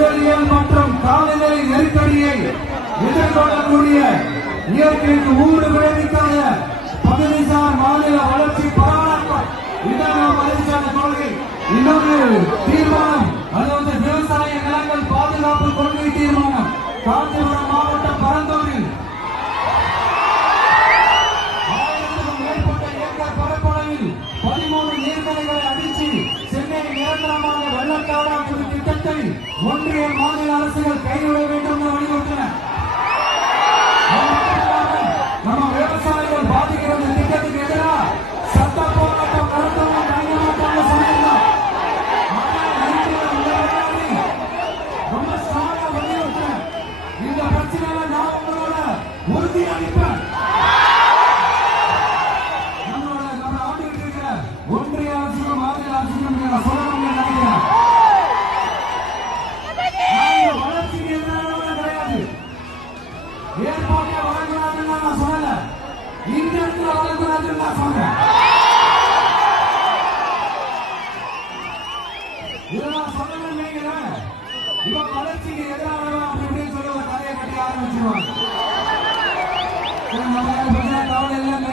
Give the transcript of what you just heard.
சூழலியல் மற்றும் காலநிலை நெருக்கடியை எதிர்கொள்ளக்கூடிய இயற்கைக்கு ஊறு விளைவிக்காத பகுதிசார் மாநில வளர்ச்சி பராமரிப்பு இதான் வளர்ச்சியான கொள்கை. இன்னொரு தீர்மானம் அதாவது விவசாய நிலங்கள் பாதுகாப்பு கொள்கை தீர்மானம். காஞ்சிபுரம் மாவட்டம் பரந்தூரில் 1000க்கும் மேற்பட்ட ஏக்கர் பரப்பளவில் 13 நீர்நிலைகளை அடித்து சென்னை நிரந்தரமான வெள்ளக்காடாக்கும் திட்டத்தை ஒன்றிய மாநில அரசுகள் கைவிட வேண்டும் என்று வலியுறுத்தின. நம்ம விவசாயிகள் பாதிக்கிற திட்டத்துக்கு எதிராக சட்ட போராட்டம் நடத்தவும் கைவிட சொல்லியிருந்தோம். ரொம்ப ஸ்ட்ராங்கா வலியுறுத்தினேன். இந்த பிரச்சனையில நான் உங்களோட உறுதி அளிப்பேன். நம்ம ஆண்டுகிட்டு இருக்கிற ஒன்றிய அரசுக்கும் மாநில அரசுக்கும் சொல்லணும்னு நினைக்கிறேன். வளர்ச்சிக்கு எதிரானவங்க கிடையாது. ஏற்பாட்டை வழங்கக்கூடாதுன்னு நான் சொல்லல. இந்த இடத்துல வழங்கக்கூடாதுன்னு நான் சொல்றேன். இதெல்லாம் சொல்லணும்னு நினைக்கிறேன். இவன் வளர்ச்சிக்கு எதிரானவன் அப்படின்னு சொல்லி ஒரு கதையை கட்டி ஆரம்பிச்சிருவாங்க. கவலை எல்லாம்